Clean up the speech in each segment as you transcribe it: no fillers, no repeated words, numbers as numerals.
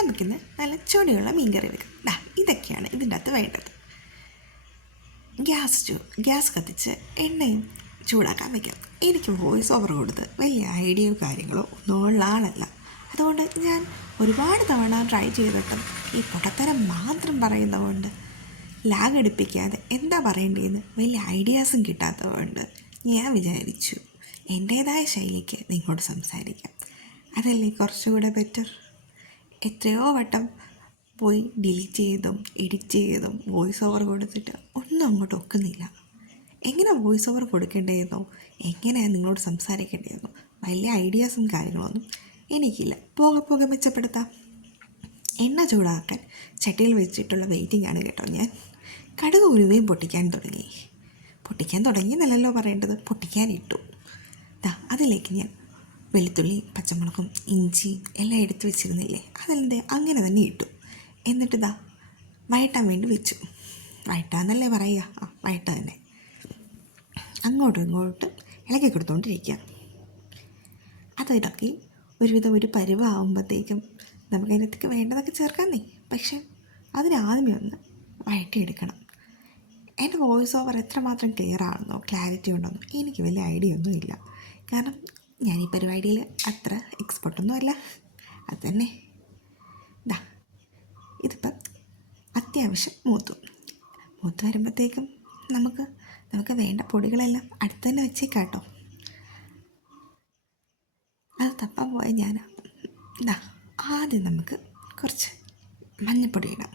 നമുക്കിന്ന് നല്ല ചൂടിയുള്ള മീൻ കറി വെക്കാം. ഇതൊക്കെയാണ് ഇതിൻ്റെ അകത്ത് വേണ്ടത്. ഗ്യാസ് കത്തിച്ച് എണ്ണയും ചൂടാക്കാൻ വയ്ക്കാം. എനിക്ക് വോയിസ് ഓവർ കൊടുത്ത് വലിയ ഐഡിയയോ കാര്യങ്ങളോ ഒന്നും ഉള്ള ആളല്ല. അതുകൊണ്ട് ഞാൻ ഒരുപാട് തവണ ട്രൈ ചെയ്തിട്ടും ഈ പൊട്ടത്തരം മാത്രം പറയുന്നതുകൊണ്ട് ലാഗ് അടുപ്പിക്കാതെ എന്താ പറയേണ്ടതെന്ന് വലിയ ഐഡിയാസും കിട്ടാത്തതുകൊണ്ട് ഞാൻ വിചാരിച്ചു എൻ്റേതായ ശൈലിക്ക് നിങ്ങളോട് സംസാരിക്കാം. അതല്ലേ കുറച്ചുകൂടെ ബെറ്റർ. എത്രയോ വട്ടം പോയി ഡിലീറ്റ് ചെയ്തും എഡിറ്റ് ചെയ്തും വോയിസ് ഓവർ കൊടുത്തിട്ട് ഒന്നും അങ്ങോട്ട് ഒക്കുന്നില്ല. എങ്ങനെ വോയിസ് ഓവർ കൊടുക്കേണ്ടതെന്നോ എങ്ങനെയാണ് നിങ്ങളോട് സംസാരിക്കേണ്ടതെന്നോ വലിയ ഐഡിയാസും കാര്യങ്ങളൊന്നും എനിക്കില്ല. പോകെ മെച്ചപ്പെടുത്താം. എണ്ണ ചൂടാക്കാൻ ചട്ടിയിൽ വെച്ചിട്ടുള്ള വെയിറ്റിംഗ് ആണ് കേട്ടോ. ഞാൻ കടുക് ഉലുവയും പൊട്ടിക്കാൻ തുടങ്ങി എന്നല്ലല്ലോ പറയേണ്ടത്, പൊട്ടിക്കാനിട്ടു. അതിലേക്ക് ഞാൻ വെളുത്തുള്ളി, പച്ചമുളകും ഇഞ്ചിയും എല്ലാം എടുത്ത് വെച്ചിരുന്നില്ലേ, അതെന്ത് അങ്ങനെ തന്നെ ഇട്ടു. എന്നിട്ട് വഴറ്റാൻ വേണ്ടി വെച്ചു. വഴറ്റാന്നല്ലേ പറയുക, വഴറ്റ തന്നെ. അങ്ങോട്ടും ഇങ്ങോട്ടും ഇളക്കി കൊടുത്തുകൊണ്ടിരിക്കുക. അതിടക്കി ഒരു പരുവാകുമ്പോഴത്തേക്കും നമുക്ക് അതിനകത്തേക്ക് വേണ്ടതൊക്കെ ചേർക്കാന്നേ. പക്ഷെ അതിനാദ്യമേ ഒന്ന് വഴറ്റിയെടുക്കണം. എൻ്റെ വോയിസ് ഓവർ എത്രമാത്രം ക്ലിയർ ആണെന്നോ ക്ലാരിറ്റി ഉണ്ടെന്നോ എനിക്ക് വലിയ ഐഡിയ ഒന്നും ഇല്ല. കാരണം ഞാൻ ഈ പരിപാടിയിൽ അത്ര എക്സ്പെർട്ടൊന്നും അല്ല. അത് തന്നെ ഇതിപ്പം അത്യാവശ്യം മൂത്ത് വരുമ്പോഴത്തേക്കും നമുക്ക് വേണ്ട പൊടികളെല്ലാം അടുത്ത് തന്നെ വെച്ചേക്കാം കേട്ടോ. അത് തപ്പാൻ പോയ ഞാൻ ആദ്യം നമുക്ക് കുറച്ച് മഞ്ഞൾപ്പൊടി ഇടാം.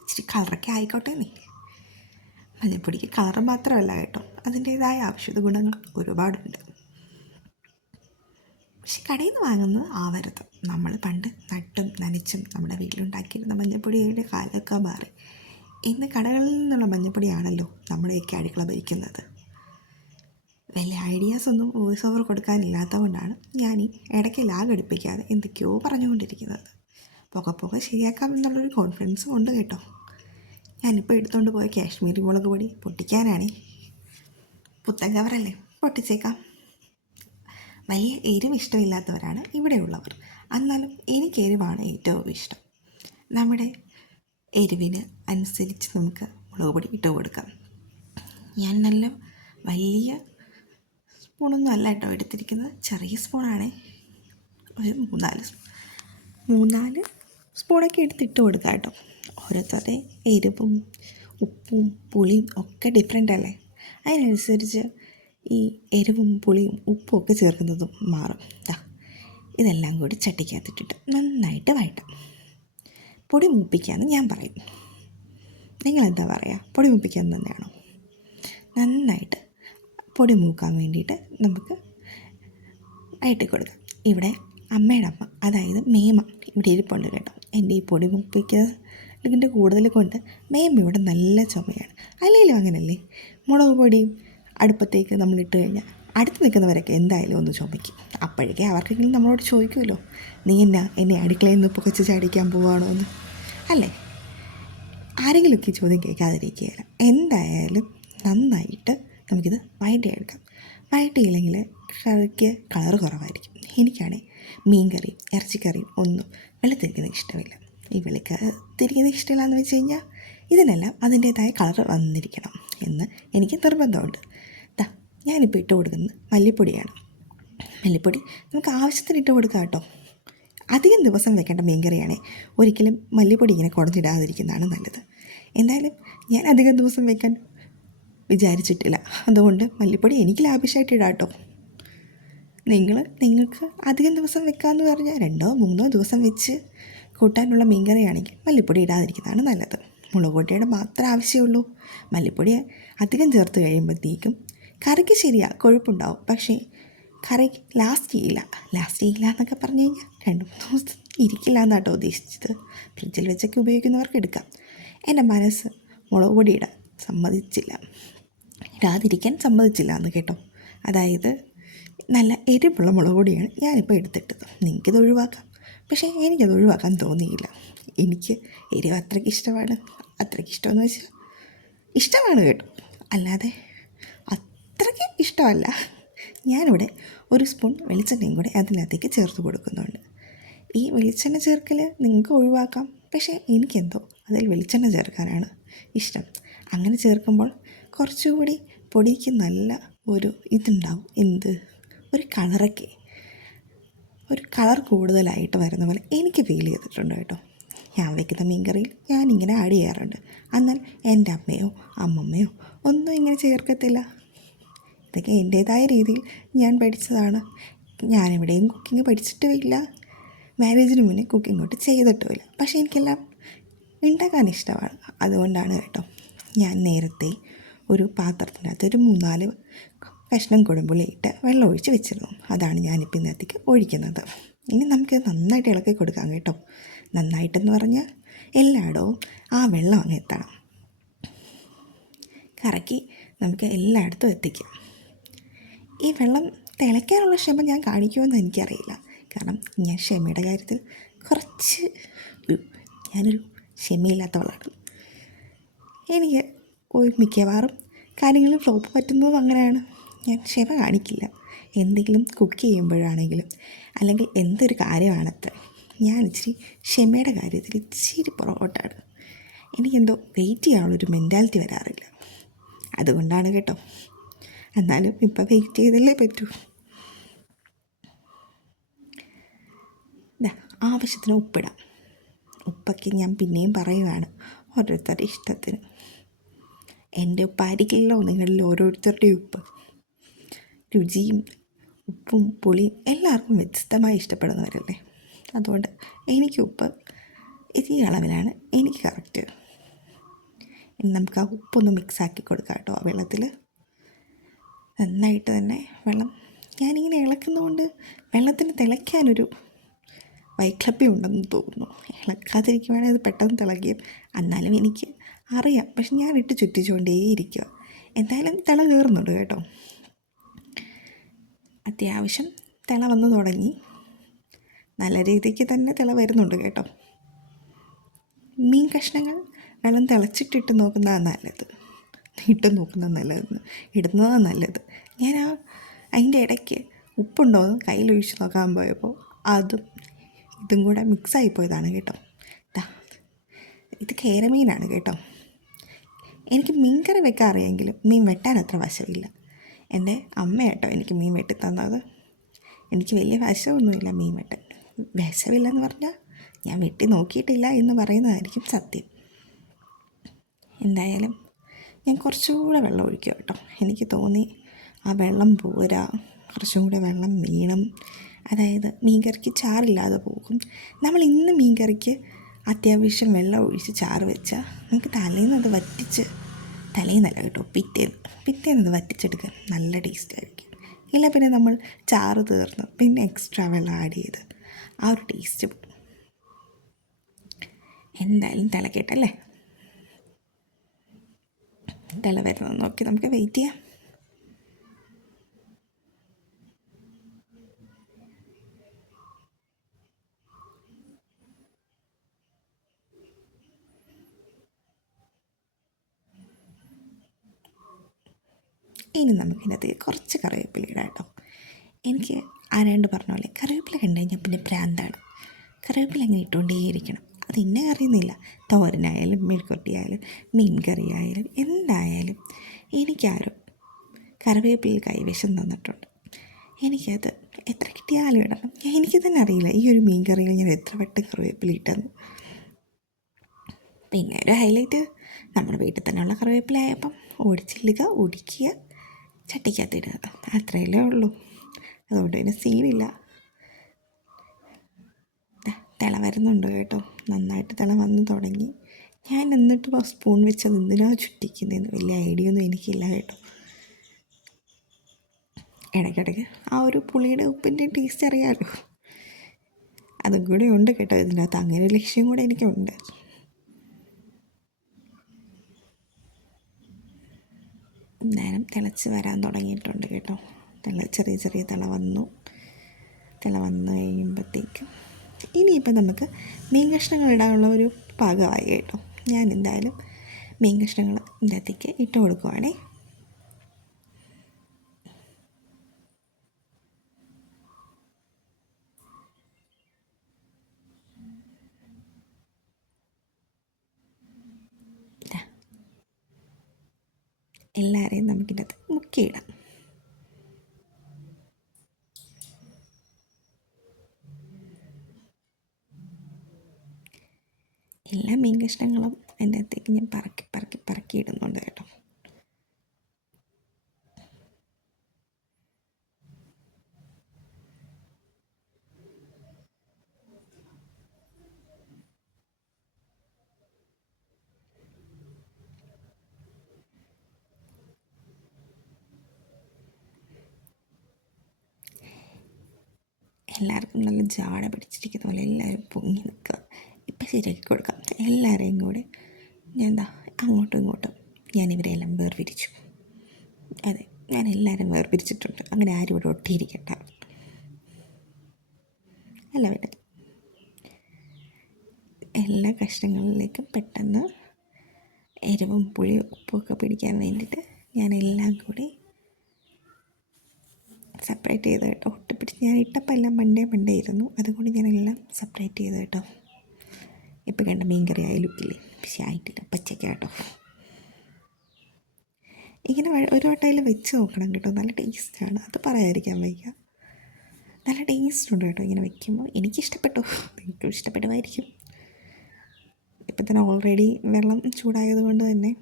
ഇച്ചിരി കളറൊക്കെ ആയിക്കോട്ടെ നീ. മഞ്ഞൾപ്പൊടിക്ക് കളറ് മാത്രമല്ല കേട്ടോ, അതിൻ്റേതായ ആവശ്യത ഗുണങ്ങൾ ഒരുപാടുണ്ട്. പക്ഷെ കടയിൽ നിന്ന് വാങ്ങുന്നത് ആവരുത്. നമ്മൾ പണ്ട് നട്ടും നനച്ചും നമ്മുടെ വീട്ടിലുണ്ടാക്കിയിരുന്ന മഞ്ഞൾപ്പൊടിയുടെ കാലമൊക്കെ മാറി. ഇന്ന് കടകളിൽ നിന്നുള്ള മഞ്ഞൾപ്പൊടിയാണല്ലോ നമ്മുടെയൊക്കെ അടുക്കള ഭരിക്കുന്നത്. വലിയ ഐഡിയാസൊന്നും വോയിസ് ഓവർ കൊടുക്കാനില്ലാത്തത് കൊണ്ടാണ് ഞാൻ ഈ ഇടയ്ക്ക് ലാഗ് അടുപ്പിക്കാതെ എന്തൊക്കെയോ പറഞ്ഞുകൊണ്ടിരിക്കുന്നത്. പോകെ ശരിയാക്കാം എന്നുള്ളൊരു കോൺഫിഡൻസും ഉണ്ട് കേട്ടോ. ഞാനിപ്പോൾ എടുത്തുകൊണ്ട് പോയ കാശ്മീരി മുളക് പൊടി പൊട്ടിക്കാനാണേ. പുത്തൻ കവറല്ലേ, പൊട്ടിച്ചേക്കാം. വലിയ എരിവ് ഇഷ്ടമില്ലാത്തവരാണ് ഇവിടെയുള്ളവർ. എന്നാലും എനിക്ക് എരിവാണ് ഏറ്റവും ഇഷ്ടം. നമ്മുടെ എരിവിന് അനുസരിച്ച് നമുക്ക് മുളക് പൊടി ഇട്ട് കൊടുക്കാം. ഞാൻ നല്ല വലിയ സ്പൂണൊന്നും അല്ല കേട്ടോ എടുത്തിരിക്കുന്നത്, ചെറിയ സ്പൂണാണേ. ഒരു മൂന്നാല് സ്പൂണൊക്കെ എടുത്തിട്ട് കൊടുക്കാം കേട്ടോ. ഓരോരുത്തരുടെ എരിവും ഉപ്പും പുളിയും ഒക്കെ ഡിഫറെൻ്റ് അല്ലേ. അതിനനുസരിച്ച് ഈ എരിവും പുളിയും ഉപ്പും ഒക്കെ ചേർക്കുന്നതും മാറും. ഇതെല്ലാം കൂടി ചട്ടിക്കകത്തിട്ടിട്ട് നന്നായിട്ട് വഴറ്റാം. പൊടി മൂപ്പിക്കാമെന്ന് ഞാൻ പറയും. നിങ്ങളെന്താ പറയുക? പൊടി മൂപ്പിക്കാമെന്ന് തന്നെയാണോ? നന്നായിട്ട് പൊടി മൂക്കാൻ വേണ്ടിയിട്ട് നമുക്ക് വഴറ്റി കൊടുക്കാം. ഇവിടെ അമ്മയുടെ അമ്മ, അതായത് മേമ ഇവിടെ ഇരിപ്പുണ്ട് കേട്ടോ. എൻ്റെ ഈ പൊടി ഇതിൻ്റെ കൂടുതൽ കൊണ്ട് മേമ ഇവിടെ നല്ല ചുമയാണ്. അല്ലെങ്കിലും അങ്ങനല്ലേ, മുളക് പൊടിയും അടുപ്പത്തേക്ക് നമ്മളിട്ട് കഴിഞ്ഞാൽ അടുത്ത് നിൽക്കുന്നവരൊക്കെ എന്തായാലും ഒന്ന് ചുമയ്ക്കും. അപ്പോഴേക്കേ അവർക്കെങ്കിലും നമ്മളോട് ചോദിക്കുമല്ലോ, നീ എന്നെ അടുക്കളയിൽ നിന്ന് പുകച്ച് ചാടിക്കാൻ പോവുകയാണോ എന്ന്. അല്ലേ? ആരെങ്കിലുമൊക്കെ ചോദ്യം കേൾക്കാതിരിക്കുകയില്ല. എന്തായാലും നന്നായിട്ട് നമുക്കിത് വഴറ്റിയെടുക്കാം. വഴറ്റിയില്ലെങ്കിൽ കറിക്ക് കളറ് കുറവായിരിക്കും. എനിക്കാണെങ്കിൽ മീൻ കറിയും ഇറച്ചിക്കറിയും ഒന്നും വെളുത്തിരിക്കുന്നത് ഇഷ്ടമില്ല. ഈ വെളുത്തിരിക്കുന്നത് ഇഷ്ടമില്ലാന്ന് വെച്ച് കഴിഞ്ഞാൽ ഇതിനെല്ലാം അതിൻ്റേതായ കളർ വന്നിരിക്കണം എന്ന് എനിക്ക് നിർബന്ധമുണ്ട്. ഞാനിപ്പോൾ ഇട്ട് കൊടുക്കുന്നത് മല്ലിപ്പൊടിയാണ്. മല്ലിപ്പൊടി നമുക്ക് ആവശ്യത്തിന് ഇട്ട് കൊടുക്കാം കേട്ടോ. അധികം ദിവസം വെക്കേണ്ട മീൻ കറിയാണെങ്കിൽ ഒരിക്കലും മല്ലിപ്പൊടി ഇങ്ങനെ കുടഞ്ഞിടാതിരിക്കുന്നതാണ് നല്ലത്. എന്തായാലും ഞാൻ അധികം ദിവസം വെക്കാൻ വിചാരിച്ചിട്ടില്ല. അതുകൊണ്ട് മല്ലിപ്പൊടി എനിക്ക് ലാഭിഷമായിട്ട് ഇടാം കേട്ടോ. നിങ്ങൾക്ക് അധികം ദിവസം വെക്കാമെന്ന് പറഞ്ഞാൽ 2-3 ദിവസം വെച്ച് കൂട്ടാനുള്ള മീൻ കറിയാണെങ്കിൽ മല്ലിപ്പൊടി ഇടാതിരിക്കുന്നതാണ് നല്ലത്. മുളക് പൊടിയുടെ മാത്രം ആവശ്യമുള്ളൂ. മല്ലിപ്പൊടി അധികം ചേർത്ത് കഴിയുമ്പോഴത്തേക്കും കറിക്ക് ശരിയാണ്, കൊഴുപ്പുണ്ടാവും. പക്ഷേ കറി ലാസ്റ്റ് ചെയ്യില്ല എന്നൊക്കെ പറഞ്ഞു കഴിഞ്ഞാൽ 2-3 ദിവസം ഇരിക്കില്ല എന്നാട്ടോ ഉദ്ദേശിച്ചത്. ഫ്രിഡ്ജിൽ വെച്ചൊക്കെ ഉപയോഗിക്കുന്നവർക്ക് എടുക്കാം. എൻ്റെ മനസ്സ് മുളക് പൊടി ഇടാതിരിക്കാൻ സമ്മതിച്ചില്ല എന്ന് കേട്ടോ. അതായത് നല്ല എരിവുള്ള മുളക് പൊടിയാണ് ഞാനിപ്പോൾ എടുത്തിട്ടത്. നിങ്ങൾക്കിത് ഒഴിവാക്കാം, പക്ഷേ എനിക്കത് ഒഴിവാക്കാൻ തോന്നിയില്ല. എനിക്ക് എരിവ് അത്രയ്ക്ക് ഇഷ്ടമെന്ന് വെച്ചാൽ ഇഷ്ടമാണ് കേട്ടോ, അല്ലാതെ അത്രയ്ക്ക് ഇഷ്ടമല്ല. ഞാനിവിടെ 1 സ്പൂൺ വെളിച്ചെണ്ണയും കൂടെ അതിനകത്തേക്ക് ചേർത്ത് കൊടുക്കുന്നുണ്ട്. ഈ വെളിച്ചെണ്ണ ചേർക്കൽ നിങ്ങൾക്ക് ഒഴിവാക്കാം, പക്ഷേ എനിക്കെന്തോ അതിൽ വെളിച്ചെണ്ണ ചേർക്കാനാണ് ഇഷ്ടം. അങ്ങനെ ചേർക്കുമ്പോൾ കുറച്ചുകൂടി പൊടിക്ക് നല്ല ഒരു ഇതുണ്ടാവും, ഒരു കളറൊക്കെ ഒരു കളർ കൂടുതലായിട്ട് വരുന്ന പോലെ എനിക്ക് ഫീൽ ചെയ്തിട്ടുണ്ട് കേട്ടോ. ഞാൻ വയ്ക്കുന്ന മീൻകറിയിൽ ഞാനിങ്ങനെ ആഡ് ചെയ്യാറുണ്ട്. എന്നാൽ എൻ്റെ അമ്മയോ അമ്മമ്മയോ ഒന്നും ഇങ്ങനെ ചേർക്കത്തില്ല. ഇതൊക്കെ എൻ്റേതായ രീതിയിൽ ഞാൻ പഠിച്ചതാണ്. ഞാനെവിടെയും കുക്കിംഗ് പഠിച്ചിട്ടുമില്ല, മാരേജിന് മുന്നേ കുക്കിംഗ് തൊട്ട് ചെയ്തിട്ടുമില്ല. പക്ഷേ എനിക്കെല്ലാം ഉണ്ടാക്കാൻ ഇഷ്ടമാണ്. അതുകൊണ്ടാണ് കേട്ടോ ഞാൻ നേരത്തെ ഒരു പാത്രത്തിനകത്ത് ഒരു 3-4 കഷ്ണം കുടംപുളി ഇട്ട് വെള്ളം ഒഴിച്ച് വെച്ചിരുന്നു. അതാണ് ഞാനിപ്പോൾ ഇന്നത്തേക്ക് ഒഴിക്കുന്നത്. ഇനി നമുക്ക് നന്നായിട്ട് ഇളക്കി കൊടുക്കാം കേട്ടോ. നന്നായിട്ടെന്ന് പറഞ്ഞാൽ എല്ലായിടവും ആ വെള്ളം അങ്ങ് എത്തണം. കറക്കി നമുക്ക് എല്ലായിടത്തും എത്തിക്കാം. ഈ വെള്ളം തിളയ്ക്കാനുള്ള ക്ഷമ ഞാൻ കാണിക്കുമെന്ന് എനിക്കറിയില്ല. കാരണം ഞാൻ ക്ഷമയുടെ കാര്യത്തിൽ കുറച്ച് ഞാനൊരു ക്ഷമയില്ലാത്തവളാണ്. എനിക്ക് മിക്കവാറും കാര്യങ്ങൾ ഫ്ലോപ്പ് പറ്റുന്നതും അങ്ങനെയാണ്. ഞാൻ ക്ഷമ കാണിക്കില്ല. എന്തെങ്കിലും കുക്ക് ചെയ്യുമ്പോഴാണെങ്കിലും അല്ലെങ്കിൽ എന്തൊരു കാര്യമാണത്ര ഞാൻ ഇച്ചിരി ക്ഷമയുടെ കാര്യത്തിൽ ഇച്ചിരി പുറകോട്ടാണ്. എനിക്കെന്തോ വെയിറ്റ് ചെയ്യാനുള്ളൊരു മെൻറ്റാലിറ്റി വരാറില്ല. അതുകൊണ്ടാണ് കേട്ടോ. എന്നാലും ഇപ്പം വെയിറ്റ് ചെയ്തല്ലേ പറ്റൂ. ആവശ്യത്തിന് ഉപ്പിടാം. ഉപ്പൊക്കെ ഞാൻ പിന്നെയും പറയുവാണ്, ഓരോരുത്തരുടെ ഇഷ്ടത്തിന്. എൻ്റെ ഉപ്പായിരിക്കില്ലല്ലോ നിങ്ങളിൽ ഓരോരുത്തരുടെയും ഉപ്പ്. രുചിയും ഉപ്പും പുളിയും എല്ലാവർക്കും വ്യത്യസ്തമായി ഇഷ്ടപ്പെടുന്നവരല്ലേ. അതുകൊണ്ട് എനിക്ക് ഉപ്പ് ഈ അളവിലാണ് എനിക്ക് കറക്റ്റ്. ഇനി നമുക്ക് ആ ഉപ്പൊന്ന് മിക്സാക്കി കൊടുക്കാം കേട്ടോ. ആ വെള്ളത്തിൽ നന്നായിട്ട് തന്നെ വെള്ളം ഞാനിങ്ങനെ ഇളക്കുന്നതുകൊണ്ട് വെള്ളത്തിന് തിളയ്ക്കാനൊരു വൈക്ലഭ്യം ഉണ്ടെന്ന് തോന്നുന്നു. ഇളക്കാതിരിക്കുവാണെങ്കിൽ അത് പെട്ടെന്ന് തിളയ്ക്കും. എന്നാലും എനിക്ക് അറിയാം, പക്ഷെ ഞാൻ ഇട്ട് ചുറ്റിച്ചുകൊണ്ടേയിരിക്കുക. എന്തായാലും തിള കയറുന്നുണ്ട് കേട്ടോ. അത്യാവശ്യം തിള വന്ന് തുടങ്ങി. നല്ല രീതിക്ക് തന്നെ തിള വരുന്നുണ്ട് കേട്ടോ. മീൻ കഷ്ണങ്ങൾ വെള്ളം തിളച്ചിട്ടിട്ട് നോക്കുന്നതാണ് നല്ലത്. ഇട്ട് നോക്കുന്നത് നല്ലതെന്ന് ഇടുന്നതാണ് നല്ലത്. ഞാൻ അതിൻ്റെ ഇടയ്ക്ക് ഉപ്പുണ്ടോ എന്ന് കയ്യിലൊഴിച്ച് നോക്കാൻ പോയപ്പോൾ അതും ഇതും കൂടെ മിക്സായി പോയതാണ് കേട്ടോ. ഇത് കേരമീനാണ് കേട്ടോ. എനിക്ക് മീൻ കറി വെക്കാൻ അറിയാമെങ്കിലും മീൻ വെട്ടാൻ അത്ര വശമില്ല. എൻ്റെ അമ്മ കേട്ടോ എനിക്ക് മീൻ വെട്ടി തന്നത്. എനിക്ക് വലിയ വശമൊന്നുമില്ല മീൻ വെട്ടാൻ. വശമില്ലെന്ന് പറഞ്ഞാൽ ഞാൻ വെട്ടി നോക്കിയിട്ടില്ല എന്ന് പറയുന്നതായിരിക്കും സത്യം. എന്തായാലും ഞാൻ കുറച്ചുകൂടെ വെള്ളം ഒഴിക്കും കേട്ടോ. എനിക്ക് തോന്നി ആ വെള്ളം പോരാ, കുറച്ചും കൂടെ വെള്ളം വീണം. അതായത് മീൻകറിക്ക് ചാറില്ലാതെ പോകും. നമ്മൾ ഇന്ന് മീൻകറിക്ക് അത്യാവശ്യം വെള്ളം ഒഴിച്ച് ചാറ് വെച്ചാൽ നമുക്ക് തലേന്നത് വറ്റിച്ച്, തലേന്നല്ല കേട്ടോ പിറ്റേന്നത് വറ്റിച്ചെടുക്കാൻ നല്ല ടേസ്റ്റ് ആയിരിക്കും. ഇല്ല പിന്നെ നമ്മൾ ചാറ് തീർന്ന് പിന്നെ എക്സ്ട്രാ വെള്ളം ആഡ് ചെയ്ത് ആ ഒരു ടേസ്റ്റ് പോകും. എന്തായാലും തിളക്കട്ടല്ലേ. തിള വരുന്നത് നോക്കി നമുക്ക് വെയിറ്റ് ചെയ്യാം. ഇനി നമുക്കിതിനകത്ത് കുറച്ച് കറിവേപ്പില ഇടാം കേട്ടോ. എനിക്ക് ആരാണ്ട് പറഞ്ഞ പോലെ കറിവേപ്പില കണ്ടു കഴിഞ്ഞാൽ പിന്നെ പ്രാന്താണ്. കറിവേപ്പില അങ്ങനെ ഇട്ടുകൊണ്ടേയിരിക്കണം. അത് ഇന്ന കറിയൊന്നുമില്ല, തോരനായാലും മെഴുക്കുവരട്ടിയായാലും മീൻ കറിയായാലും എന്തായാലും എനിക്കാരും കറിവേപ്പില കൈവശം തന്നിട്ടുണ്ട്. എനിക്കത് എത്ര കിട്ടിയാലും ഇടണം. എനിക്ക് തന്നെ അറിയില്ല ഈ ഒരു മീൻ കറിയിൽ ഞാൻ എത്ര വട്ടം കറിവേപ്പില ഇട്ടെന്ന്. പിന്നെ ഒരു ഹൈലൈറ്റ്, നമ്മുടെ വീട്ടിൽ തന്നെയുള്ള കറിവേപ്പില ആയപ്പം ഒടിച്ചില്ലുക, ഒടിക്കുക, ചട്ടിക്കകത്തിടുക, അത്രയല്ലേ ഉള്ളൂ. അതുകൊണ്ട് തന്നെ സീനില്ല. തിള വരുന്നുണ്ട് കേട്ടോ. നന്നായിട്ട് തിള വന്ന് തുടങ്ങി. ഞാൻ എന്നിട്ട് സ്പൂൺ വെച്ചത് എന്തിനാണ് ചുറ്റിക്കുന്നതെന്ന് വലിയ ഐഡിയ ഒന്നും എനിക്കില്ല കേട്ടോ. ഇടയ്ക്കിടയ്ക്ക് ആ ഒരു പുളിയുടെ ഉപ്പിൻ്റെ ടേസ്റ്റ് അറിയാമല്ലോ, അതും കൂടെ ഉണ്ട് കേട്ടോ ഇതിനകത്ത്. അങ്ങനെ ഒരു ലക്ഷ്യം കൂടെ എനിക്കുണ്ട്. നേരം തിളച്ച് വരാൻ തുടങ്ങിയിട്ടുണ്ട് കേട്ടോ. ചെറിയ ചെറിയ തിള വന്നു കഴിയുമ്പോഴത്തേക്കും ഇനിയിപ്പോൾ നമുക്ക് മീൻ കഷ്ണങ്ങൾ ഇടാനുള്ള ഒരു പാകമായി കേട്ടോ. ഞാൻ എന്തായാലും മീൻ കഷ്ണങ്ങൾ ഇതിൻ്റെ അകത്തേക്ക് ഇട്ട് കൊടുക്കുവാണേ. എല്ലാവരെയും നമുക്കിതിനകത്ത് മുക്കിയിടാം. എല്ലാ മീൻ കഷ്ണങ്ങളും അതിൻ്റെ അകത്തേക്ക് ഞാൻ പറക്കി പറക്കി പറക്കി ഇടുന്നുണ്ട് കേട്ടോ. എല്ലാവർക്കും നല്ല ജാട പിടിച്ചിരിക്കുന്ന പോലെ എല്ലാവരും പൊങ്ങി നിൽക്കുക. ഇപ്പം ശരിയാക്കി കൊടുക്കാം. എല്ലാവരെയും കൂടെ ഞാൻ എന്താ അങ്ങോട്ടും ഇങ്ങോട്ടും ഞാനിവരെല്ലാം വേർപിരിച്ചു. അതെ, ഞാൻ എല്ലാവരും വേർപിരിച്ചിട്ടുണ്ട്. അങ്ങനെ ആരും ഇവിടെ ഒട്ടിയിരിക്കട്ട. അല്ല പിന്നെ എല്ലാ കഷ്ണങ്ങളിലേക്കും പെട്ടെന്ന് എരിവും പുളിയും ഉപ്പുമൊക്കെ പിടിക്കാൻ വേണ്ടിയിട്ട് ഞാനെല്ലാം കൂടി സെപ്പറേറ്റ് ചെയ്ത് കേട്ടോ. ഒട്ടിപ്പിടിച്ച് ഞാൻ ഇട്ടപ്പോൾ എല്ലാം മണ്ടേ ഇരുന്നു. അതുകൊണ്ട് ഞാനെല്ലാം സെപ്പറേറ്റ് ചെയ്ത് കേട്ടോ. ഇപ്പം കണ്ട മീൻകറി ആയ ലുക്കില്ലേ, പക്ഷേ ആയിട്ടില്ല, പച്ചയ്ക്ക കേട്ടോ. ഇങ്ങനെ ഒരു വട്ടയിൽ വെച്ച് നോക്കണം കേട്ടോ, നല്ല ടേസ്റ്റാണ്. അത് പറയാതിരിക്കാൻ വയ്യ, നല്ല ടേസ്റ്റ് ഉണ്ട് കേട്ടോ ഇങ്ങനെ വെക്കുമ്പോൾ. എനിക്കിഷ്ടപ്പെട്ടു, നിങ്ങൾക്കും ഇഷ്ടപ്പെടുമായിരിക്കും. ഇപ്പം തന്നെ ഓൾറെഡി വെള്ളം ചൂടായതുകൊണ്ട് തന്നെ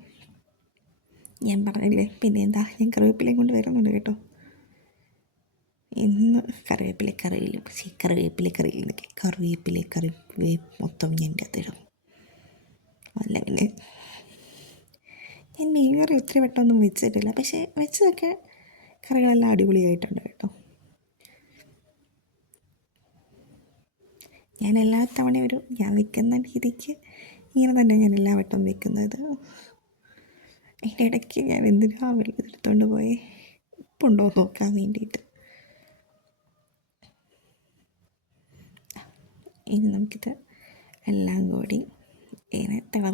ഞാൻ പറഞ്ഞില്ലേ. പിന്നെ എന്താ, ഞാൻ കറിവേപ്പിലയും കൊണ്ട് വരുന്നുണ്ട് കേട്ടോ. ഇന്ന് കറിവേപ്പിലക്കറിയിലും, പക്ഷേ കറിവേപ്പിലക്കറിയിൽ നിന്നൊക്കെ കറിവേപ്പിലക്കറി മൊത്തം ഞാൻ എൻ്റെ അകത്തിടും. അല്ല പിന്നെ ഞാൻ മീൻ കറി ഒത്തിരി വട്ടമൊന്നും വെച്ചിട്ടില്ല, പക്ഷേ വെച്ചതൊക്കെ കറികളെല്ലാം അടിപൊളിയായിട്ടുണ്ട് കേട്ടോ. ഞാൻ എല്ലാ തവണയും ഞാൻ വെക്കുന്ന രീതിക്ക് ഇങ്ങനെ തന്നെ ഞാൻ എല്ലാ വട്ടവും വെക്കുന്നത്. അതിൻ്റെ ഇടയ്ക്ക് ഞാൻ എന്തിനാ വെള്ളമെടുത്തുകൊണ്ട് പോയി ഉപ്പുണ്ടോ നോക്കാൻ വേണ്ടിയിട്ട്. ഇനി നമുക്കിത് എല്ലാം കൂടി ഇങ്ങനെ തിള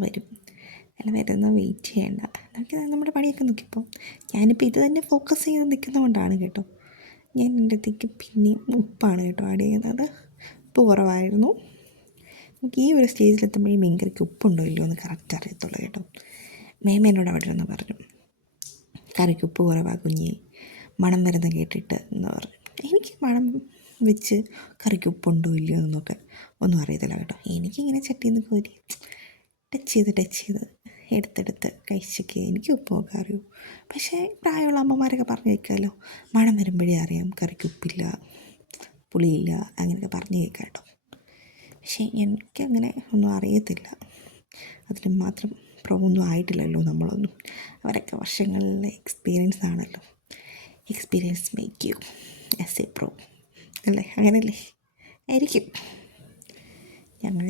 വരുന്ന വെയിറ്റ് ചെയ്യേണ്ട. നമുക്ക് നമ്മുടെ പണിയൊക്കെ നോക്കിയപ്പോൾ ഞാനിപ്പോൾ ഇത് തന്നെ ഫോക്കസ് ചെയ്ത് നിൽക്കുന്നതുകൊണ്ടാണ് കേട്ടോ. ഞാൻ എൻ്റെ അടുത്തേക്ക് പിന്നെയും ഉപ്പാണ് കേട്ടോ ആഡ് ചെയ്യുന്നത്. ഉപ്പ് കുറവായിരുന്നു. നമുക്ക് ഈ ഒരു സ്റ്റേജിലെത്തുമ്പോഴേ മീൻകറിക്ക് ഉപ്പുണ്ടോ ഇല്ലയോ എന്ന് കറക്റ്റ് അറിയത്തുള്ളൂ കേട്ടോ. മേമേനോട് അവിടെ നിന്ന് പറഞ്ഞു, കറിക്ക് ഉപ്പ് കുറവാ കുഞ്ഞി, മണം വരുന്ന കേട്ടിട്ട് എന്ന് പറഞ്ഞു. എനിക്ക് മണം വെച്ച് കറിക്ക് ഉപ്പുണ്ടോ ഇല്ലയോ എന്നൊക്കെ ഒന്നും അറിയത്തില്ല കേട്ടോ. എനിക്കിങ്ങനെ ചട്ടിയിൽ നിന്ന് കോരി ടച്ച് ചെയ്ത് എടുത്തെടുത്ത് കഴിച്ചൊക്കെ എനിക്ക് ഉപ്പൊക്കെ അറിയൂ. പക്ഷേ പ്രായമുള്ള അമ്മമാരൊക്കെ പറഞ്ഞു കേൾക്കാമല്ലോ, മണം വരുമ്പോഴേ അറിയാം കറിക്ക് ഉപ്പില്ല, പുളിയില്ല, അങ്ങനെയൊക്കെ പറഞ്ഞു കേൾക്കാം കേട്ടോ. പക്ഷേ എനിക്കങ്ങനെ ഒന്നും അറിയത്തില്ല. അതിന് മാത്രം പ്രോ ഒന്നും ആയിട്ടില്ലല്ലോ നമ്മളൊന്നും. അവരൊക്കെ വർഷങ്ങളിലെ എക്സ്പീരിയൻസ് ആണല്ലോ. Experience make you as A pro അല്ലേ? അങ്ങനെയല്ലേ ആയിരിക്കും.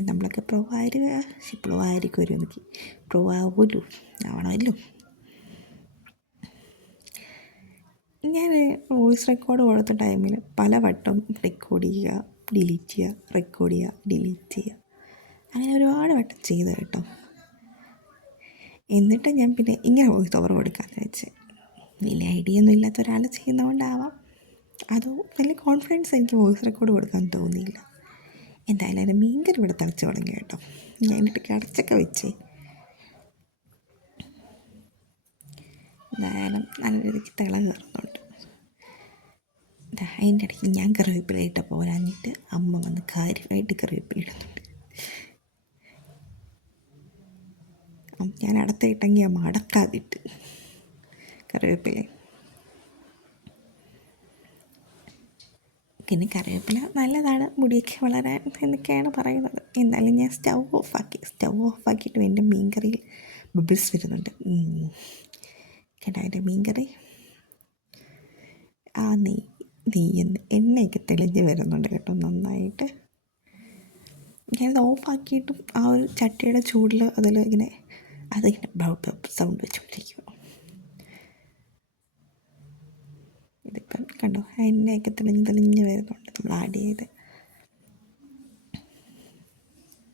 നമ്മളൊക്കെ പ്രോ ആയിരിക്കുക, പക്ഷെ പ്രോ ആയിരിക്കും ഒരു എനിക്ക് പ്രോ ആവുമല്ലോ, ആവണമല്ലോ. ഞാൻ വോയിസ് റെക്കോർഡ് കൊടുത്ത ടൈമിൽ പലവട്ടം റെക്കോർഡ് ചെയ്യുക, ഡിലീറ്റ് ചെയ്യുക, റെക്കോർഡ് ചെയ്യുക, ഡിലീറ്റ് ചെയ്യുക, അങ്ങനെ ഒരുപാട് വട്ടം ചെയ്ത് കേട്ടോ. എന്നിട്ട് ഞാൻ പിന്നെ ഇങ്ങനെ വോയിസ് ഓവർ കൊടുക്കാമെന്ന് വെച്ച്. വലിയ ഐഡിയ ഒന്നും ഇല്ലാത്ത ഒരാൾ ചെയ്യുന്നതുകൊണ്ടാവാം, അതോ വലിയ കോൺഫിഡൻസ് എനിക്ക് വോയിസ് റെക്കോർഡ് കൊടുക്കാൻ തോന്നിയില്ല. എന്തായാലും അതിൻ്റെ മീൻകറി ഇവിടെ തിളച്ച് തുടങ്ങി കേട്ടോ. ഞാൻ എന്നിട്ട് അടച്ചൊക്കെ വെച്ചേ. എന്തായാലും നല്ല രീതിക്ക് തിള കയറുന്നുണ്ട്. അതിൻ്റെ ഇടയ്ക്ക് ഞാൻ കറിവേപ്പില ഇട്ട പോരാഞ്ഞിട്ട് അമ്മ വന്ന് കാര്യമായിട്ട് കറിവേപ്പില ഇടുന്നുണ്ട്. ഞാൻ അടുത്തിട്ടെങ്കിൽ അമ്മ അടക്കാതിട്ട് കറിവേപ്പില. പിന്നെ കറിവേപ്പില നല്ലതാണ് മുടിയൊക്കെ വളരാൻ എന്നൊക്കെയാണ് പറയുന്നത്. എന്നാലും ഞാൻ സ്റ്റൗ ഓഫാക്കിയിട്ട് എൻ്റെ മീൻകറിയിൽ ബബിൾസ് വരുന്നുണ്ട് കേട്ടോ. എൻ്റെ മീൻകറി ആ നെയ്യെന്ന് എണ്ണയൊക്കെ തെളിഞ്ഞ് വരുന്നുണ്ട് കേട്ടോ നന്നായിട്ട്. ഞാനത് ഓഫാക്കിയിട്ടും ആ ഒരു ചട്ടിയുടെ ചൂടിൽ അതിങ്ങനെ സൗണ്ട് വെച്ചുകൊണ്ടിരിക്കും. ഇതിപ്പം കണ്ടോ, എണ്ണയൊക്കെ തെളിഞ്ഞ് വരുന്നുണ്ട് നമ്മൾ ആഡ് ചെയ്ത്.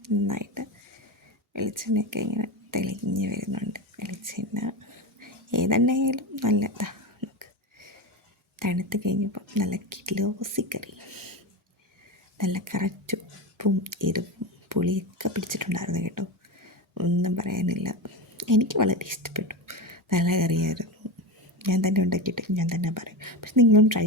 നന്നായിട്ട് വെളിച്ചെണ്ണയൊക്കെ ഇങ്ങനെ തെളിഞ്ഞ് വരുന്നുണ്ട്. വെളിച്ചെണ്ണ ഏതെണ്ണയായാലും നല്ലതാണ്. നമുക്ക് തണുത്ത് കഴിഞ്ഞപ്പോൾ നല്ല കിലോസി കറി, നല്ല കറക്റ്റ് ഉപ്പും എരിവും പുളിയൊക്കെ പിടിച്ചിട്ടുണ്ടായിരുന്നു കേട്ടോ. ഒന്നും പറയാനില്ല, എനിക്ക് വളരെ ഇഷ്ടപ്പെട്ടു. നല്ല കറിയായിരുന്നു. ഞാൻ തന്നെ ഉണ്ടാക്കിയിട്ട് ഞാൻ തന്നെ പറയും. പക്ഷെ നിങ്ങളും ട്രൈ